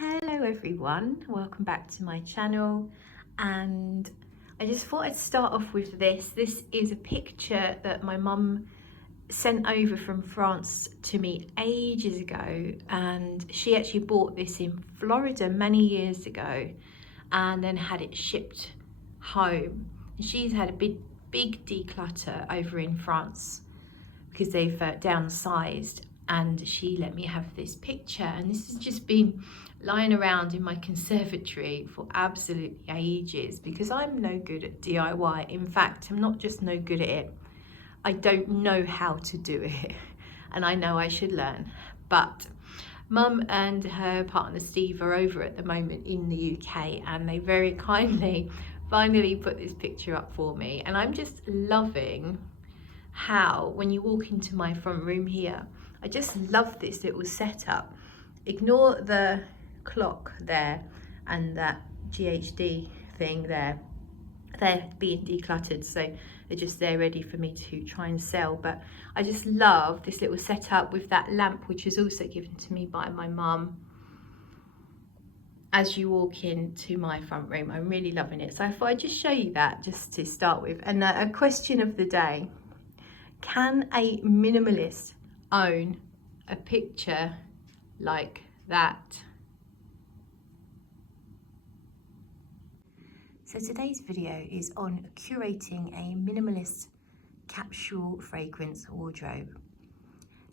Hello everyone, welcome back to my channel, and I just thought I'd start off with this. This is a picture that my mum sent over from France to me ages ago, and she actually bought this in Florida many years ago and then had it shipped home. She's had a big declutter over in France because they've downsized, and she let me have this picture, and this has just been lying around in my conservatory for absolutely ages because I'm no good at DIY. In fact, I'm not just no good at it, I don't know how to do it and I know I should learn. But Mum and her partner Steve are over at the moment in the UK, and they very kindly finally put this picture up for me, and I'm just loving how when you walk into my front room here, I just love this little setup. Ignore the clock there and that GHD thing there. They're being decluttered, so they're just there ready for me to try and sell. But I just love this little setup with that lamp, which is also given to me by my mum. As you walk into my front room, I'm really loving it. So I thought I'd just show you that just to start with. And a question of the day: can a minimalist own a picture like that? So today's video is on curating a minimalist capsule fragrance wardrobe.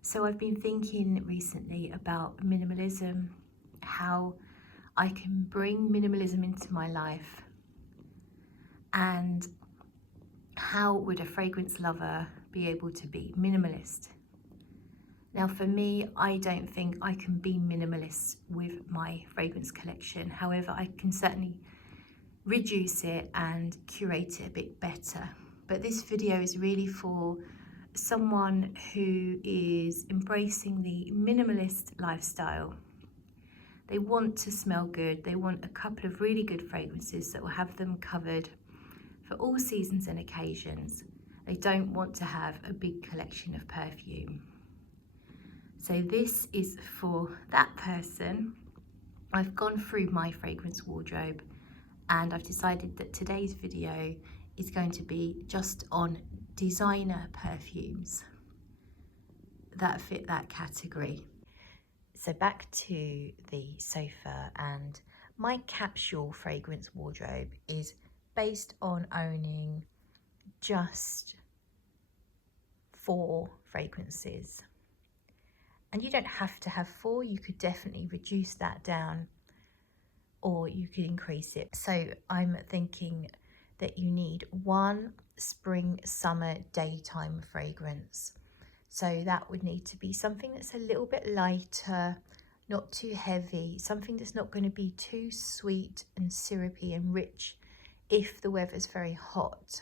So I've been thinking recently about minimalism, how I can bring minimalism into my life, and how would a fragrance lover be able to be minimalist. Now for me, I don't think I can be minimalist with my fragrance collection. However, I can certainly reduce it and curate it a bit better. But this video is really for someone who is embracing the minimalist lifestyle. They want to smell good. They want a couple of really good fragrances that will have them covered for all seasons and occasions. They don't want to have a big collection of perfume. So this is for that person. I've gone through my fragrance wardrobe, and I've decided that today's video is going to be just on designer perfumes that fit that category. So back to the sofa, and my capsule fragrance wardrobe is based on owning just 4 fragrances. And you don't have to have 4, you could definitely reduce that down, or you could increase it. So I'm thinking that you need 1 spring summer daytime fragrance. So that would need to be something that's a little bit lighter, not too heavy, something that's not going to be too sweet and syrupy and rich if the weather's very hot.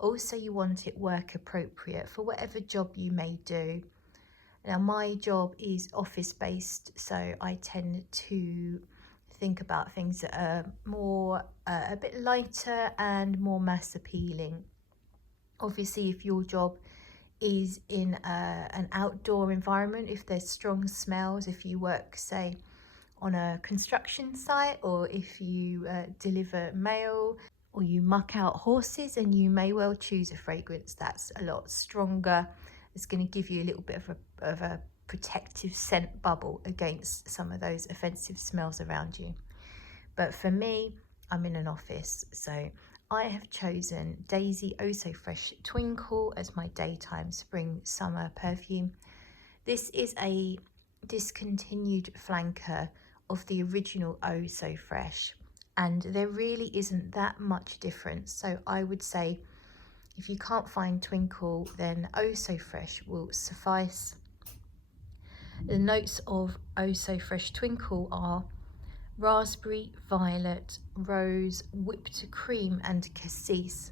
Also, you want it work appropriate for whatever job you may do. Now my job is office based, so I tend to think about things that are more a bit lighter and more mass appealing. Obviously, if your job is in an outdoor environment, if there's strong smells, if you work say on a construction site, or if you deliver mail, or you muck out horses, and you may well choose a fragrance that's a lot stronger. It's going to give you a little bit of a protective scent bubble against some of those offensive smells around you. But for me, I'm in an office, so I have chosen Daisy Oh So Fresh Twinkle as my daytime spring summer perfume. This is a discontinued flanker of the original Oh So Fresh, and there really isn't that much difference. So I would say if you can't find Twinkle, then Oh So Fresh will suffice. The notes of Oh So Fresh Twinkle are raspberry, violet, rose, whipped cream and cassis.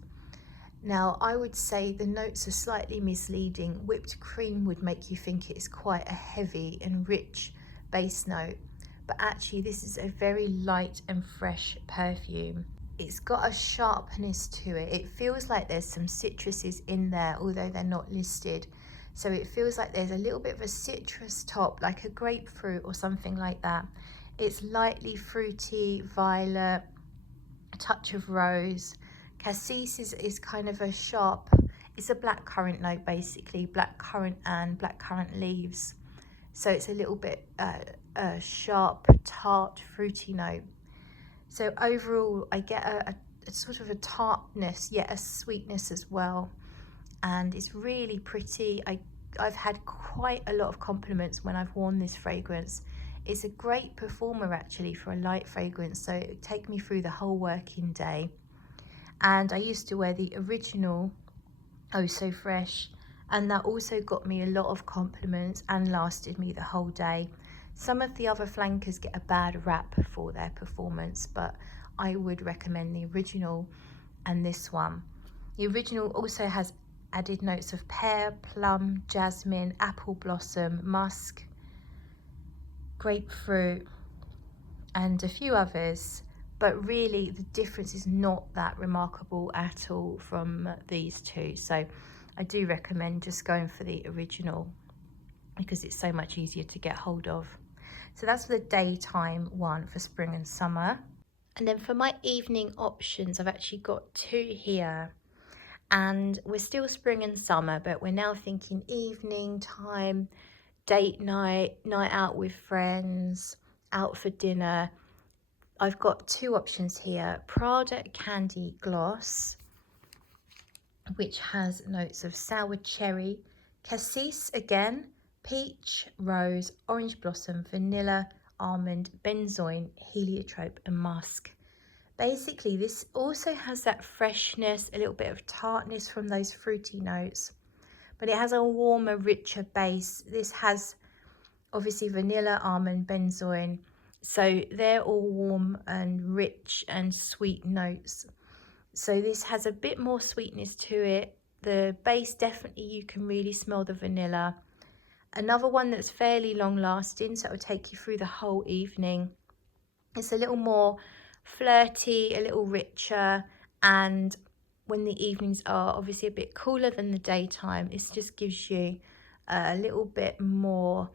Now I would say the notes are slightly misleading. Whipped cream would make you think it's quite a heavy and rich base note, but actually this is a very light and fresh perfume. It's got a sharpness to it. It feels like there's some citruses in there, although they're not listed. So it feels like there's a little bit of a citrus top, like a grapefruit or something like that. It's lightly fruity, violet, a touch of rose. Cassis is kind of a sharp, it's a blackcurrant note basically, blackcurrant and blackcurrant leaves. So it's a little bit a sharp, tart, fruity note. So overall I get a sort of a tartness, yet a sweetness as well. And it's really pretty. I've had quite a lot of compliments when I've worn this fragrance. It's a great performer actually for a light fragrance, so it would take me through the whole working day. And I used to wear the original Oh So Fresh, and that also got me a lot of compliments and lasted me the whole day. Some of the other flankers get a bad rap for their performance, but I would recommend the original and this one. The original also has added notes of pear, plum, jasmine, apple blossom, musk, grapefruit, and a few others, but really the difference is not that remarkable at all from these two. So I do recommend just going for the original because it's so much easier to get hold of. So that's for the daytime one for spring and summer. And then for my evening options, I've actually got two here. And we're still spring and summer, but we're now thinking evening time, date night, night out with friends, out for dinner. I've got two options here. Prada Candy Gloss, which has notes of sour cherry, cassis again, peach, rose, orange blossom, vanilla, almond, benzoin, heliotrope and musk. Basically, this also has that freshness, a little bit of tartness from those fruity notes, but it has a warmer, richer base. This has obviously vanilla, almond, benzoin, so they're all warm and rich and sweet notes. So this has a bit more sweetness to it. The base, definitely you can really smell the vanilla. Another one that's fairly long lasting, so it will take you through the whole evening. It's a little more flirty, a little richer, and when the evenings are obviously a bit cooler than the daytime, it just gives you a little bit more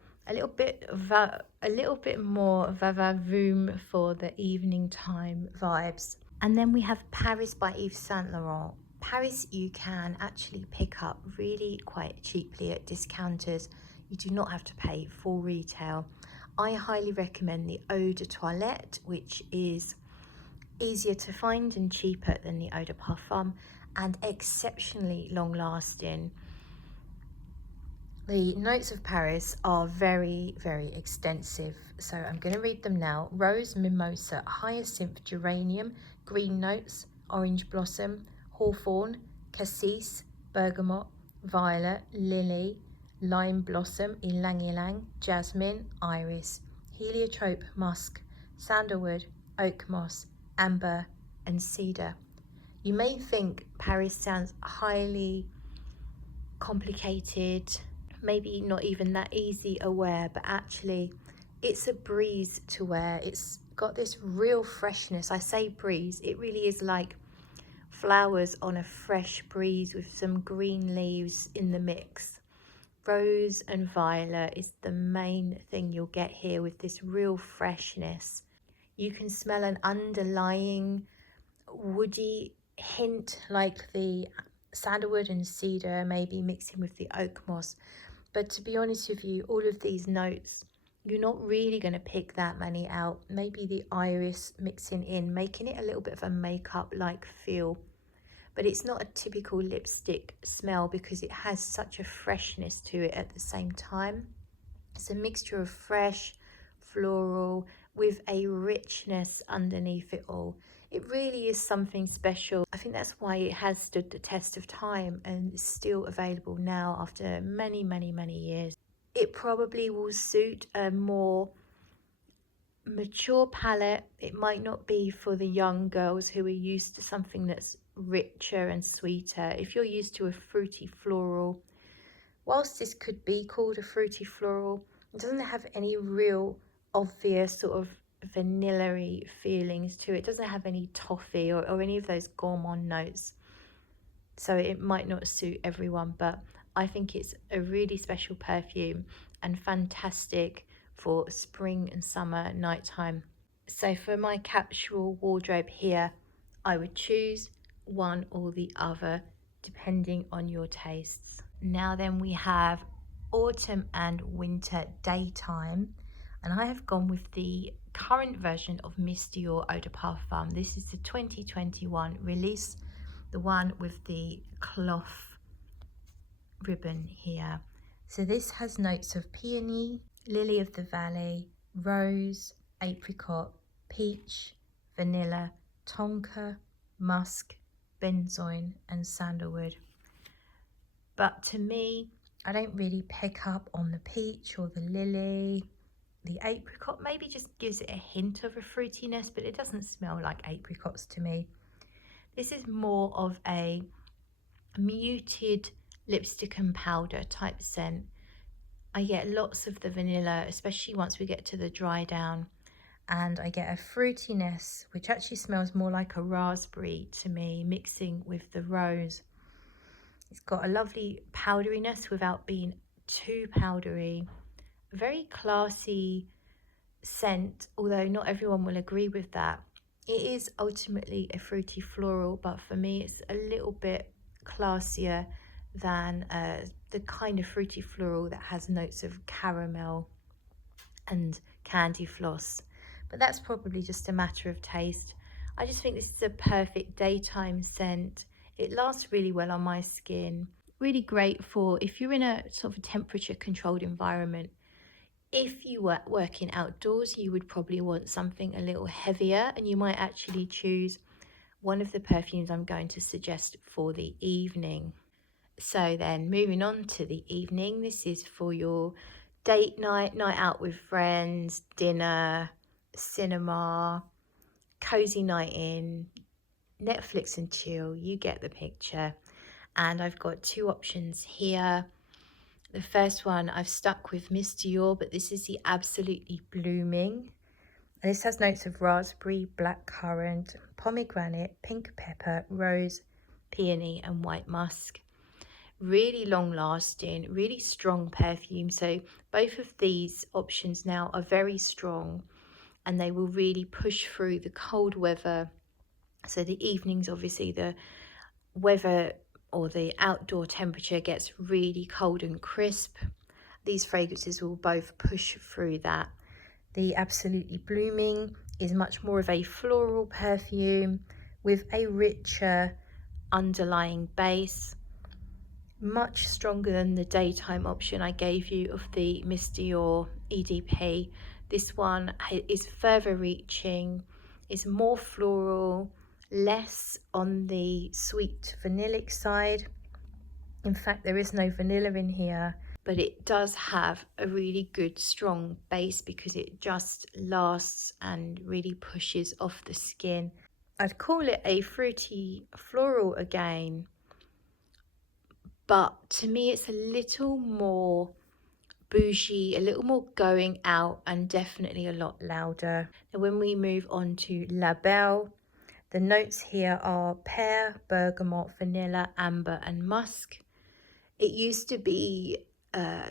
va-va-voom for the evening time vibes. And then we have Paris by Yves Saint Laurent. Paris you can actually pick up really quite cheaply at discounters. You do not have to pay full retail. I highly recommend the Eau de Toilette, which is easier to find and cheaper than the Eau de Parfum, and exceptionally long lasting. The notes of Paris are very, very extensive, so I'm going to read them now. Rose, mimosa, hyacinth, geranium, green notes, orange blossom, hawthorn, cassis, bergamot, violet, lily, lime blossom, ylang ylang, jasmine, iris, heliotrope, musk, sandalwood, oak moss, amber and cedar. You may think Paris sounds highly complicated, maybe not even that easy a wear, but actually it's a breeze to wear. It's got this real freshness. I say breeze, it really is like flowers on a fresh breeze with some green leaves in the mix. Rose and violet is the main thing you'll get here with this real freshness. You can smell an underlying woody hint like the sandalwood and cedar, maybe mixing with the oak moss. But to be honest with you, all of these notes, you're not really going to pick that many out. Maybe the iris mixing in, making it a little bit of a makeup-like feel. But it's not a typical lipstick smell because it has such a freshness to it at the same time. It's a mixture of fresh, floral, with a richness underneath it all. It really is something special. I think that's why it has stood the test of time and is still available now after many, many, many years. It probably will suit a more mature palette. It might not be for the young girls who are used to something that's richer and sweeter. If you're used to a fruity floral, whilst this could be called a fruity floral, it doesn't have any real obvious sort of vanilla-y feelings to it. It doesn't have any toffee or any of those gourmand notes, so it might not suit everyone, but I think it's a really special perfume and fantastic for spring and summer nighttime. So for my capsule wardrobe here, I would choose one or the other depending on your tastes. Now then, we have autumn and winter daytime, and I have gone with the current version of Miss Dior Eau de Parfum. This is the 2021 release, the one with the cloth ribbon here. So this has notes of peony, lily of the valley, rose, apricot, peach, vanilla, tonka, musk, benzoin and sandalwood. But to me, I don't really pick up on the peach or the lily. The apricot maybe just gives it a hint of a fruitiness, but it doesn't smell like apricots to me. This is more of a muted lipstick and powder type scent. I get lots of the vanilla, especially once we get to the dry down, and I get a fruitiness which actually smells more like a raspberry to me, mixing with the rose. It's got a lovely powderiness without being too powdery. A very classy scent, although not everyone will agree with that. It is ultimately a fruity floral, but for me it's a little bit classier than the kind of fruity floral that has notes of caramel and candy floss. But that's probably just a matter of taste. I just think this is a perfect daytime scent. It lasts really well on my skin. Really great for if you're in a sort of temperature controlled environment. If you were working outdoors, you would probably want something a little heavier, and you might actually choose one of the perfumes I'm going to suggest for the evening. So then moving on to the evening, this is for your date night, night out with friends, dinner, cinema, cozy night in, Netflix and chill, you get the picture. And I've got two options here. The first one I've stuck with Miss Dior, but this is the Absolutely Blooming. This has notes of raspberry, blackcurrant, pomegranate, pink pepper, rose, peony and white musk. Really long lasting, really strong perfume. So both of these options now are very strong, and they will really push through the cold weather. So the evenings, obviously the weather or the outdoor temperature gets really cold and crisp. These fragrances will both push through that. The Absolutely Blooming is much more of a floral perfume with a richer underlying base, much stronger than the daytime option I gave you of the Miss Dior EDP. This one is further reaching, is more floral, less on the sweet vanillic side. In fact, there is no vanilla in here, but it does have a really good strong base because it just lasts and really pushes off the skin. I'd call it a fruity floral again, but to me it's a little more bougie, a little more going out, and definitely a lot louder. Now when we move on to La Belle, the notes here are pear, bergamot, vanilla, amber and musk. It used to be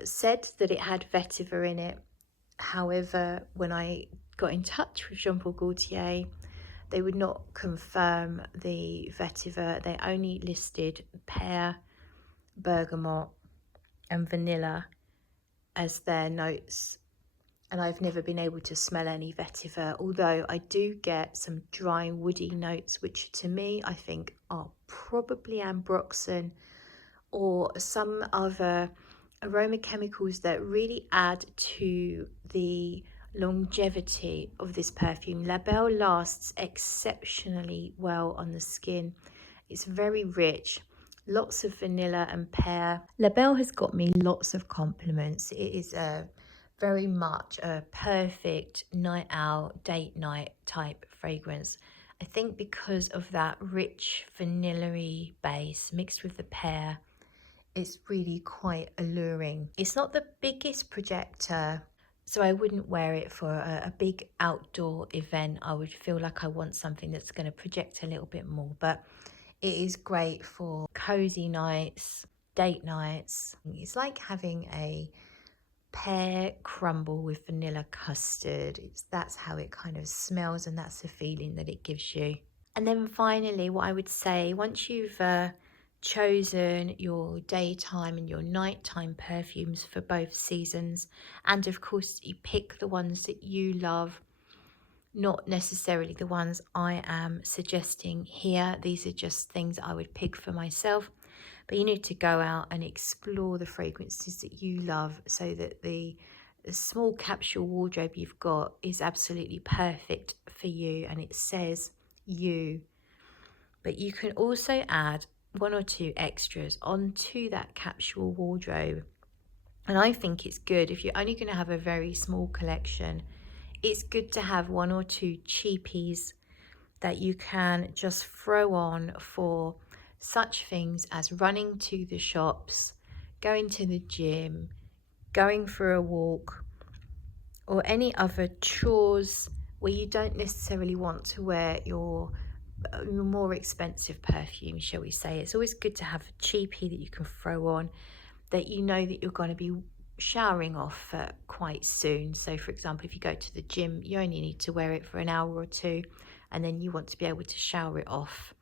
said that it had vetiver in it. However, when I got in touch with Jean Paul Gaultier, they would not confirm the vetiver. They only listed pear, bergamot and vanilla as their notes, and I've never been able to smell any vetiver, although I do get some dry woody notes, which to me I think are probably ambroxan or some other aroma chemicals that really add to the longevity of this perfume. La Belle lasts exceptionally well on the skin. It's very rich, lots of vanilla and pear. La Belle has got me lots of compliments. It is very much a perfect night out, date night type fragrance. I think because of that rich vanilla-y base mixed with the pear, it's really quite alluring. It's not the biggest projector, so I wouldn't wear it for a big outdoor event. I would feel like I want something that's going to project a little bit more, but it is great for cozy nights, date nights. It's like having a pear crumble with vanilla custard. That's how it kind of smells, and that's the feeling that it gives you. And then finally, what I would say, once you've chosen your daytime and your nighttime perfumes for both seasons, and of course you pick the ones that you love, not necessarily the ones I am suggesting here. These are just things I would pick for myself, but you need to go out and explore the fragrances that you love, so that the small capsule wardrobe you've got is absolutely perfect for you, and it says you. But you can also add one or two extras onto that capsule wardrobe, and I think it's good if you're only going to have a very small collection. It's good to have one or two cheapies that you can just throw on for such things as running to the shops, going to the gym, going for a walk, or any other chores where you don't necessarily want to wear your more expensive perfume, shall we say. It's always good to have a cheapie that you can throw on, that you know that you're going to be showering off quite soon. So for example, if you go to the gym, you only need to wear it for an hour or two, and then you want to be able to shower it off.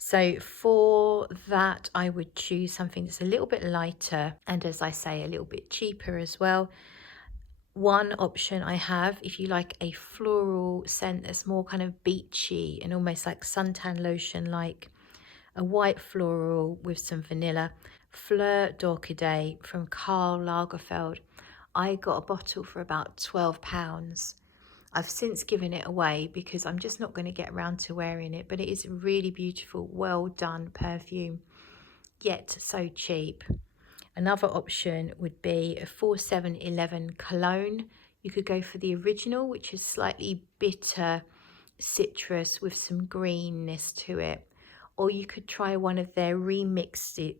So for that, I would choose something that's a little bit lighter, and as I say, a little bit cheaper as well. One option I have, if you like a floral scent that's more kind of beachy and almost like suntan lotion, like a white floral with some vanilla, Fleur d'Orchidée from Karl Lagerfeld. I got a bottle for about £12. I've since given it away because I'm just not going to get around to wearing it, but it is a really beautiful, well done perfume, yet so cheap. Another option would be a 4711 cologne. You could go for the original, which is slightly bitter citrus with some greenness to it. Or you could try one of their remixes,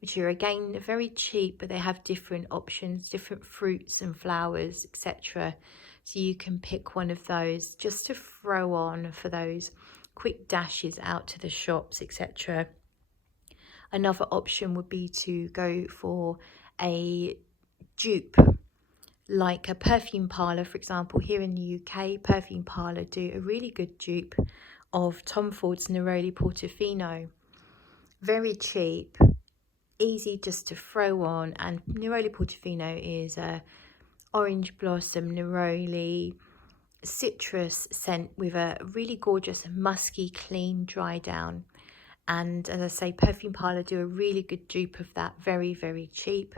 which are again very cheap, but they have different options, different fruits and flowers, etc. So you can pick one of those just to throw on for those quick dashes out to the shops, etc. Another option would be to go for a dupe, like a Perfume Parlour, for example. Here in the UK, Perfume Parlour do a really good dupe of Tom Ford's Neroli Portofino. Very cheap, easy just to throw on, and Neroli Portofino is a orange blossom, neroli, citrus scent with a really gorgeous musky, clean dry down. And as I say, Perfume Parlour do a really good dupe of that, very, very cheap.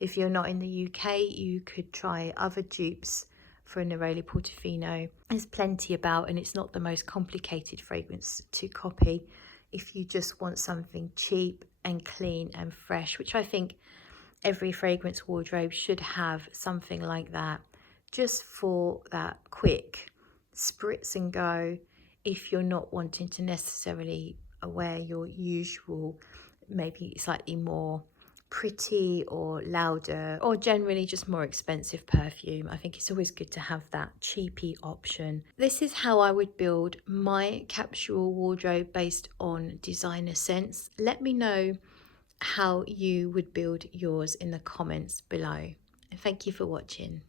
If you're not in the UK, you could try other dupes for a Neroli Portofino. There's plenty about, and it's not the most complicated fragrance to copy if you just want something cheap and clean and fresh, which I think every fragrance wardrobe should have something like that, just for that quick spritz and go if you're not wanting to necessarily wear your usual, maybe slightly more pretty or louder or generally just more expensive perfume. I think it's always good to have that cheapy option. This is how I would build my capsule wardrobe based on designer scents. Let me know how you would build yours in the comments below. And thank you for watching.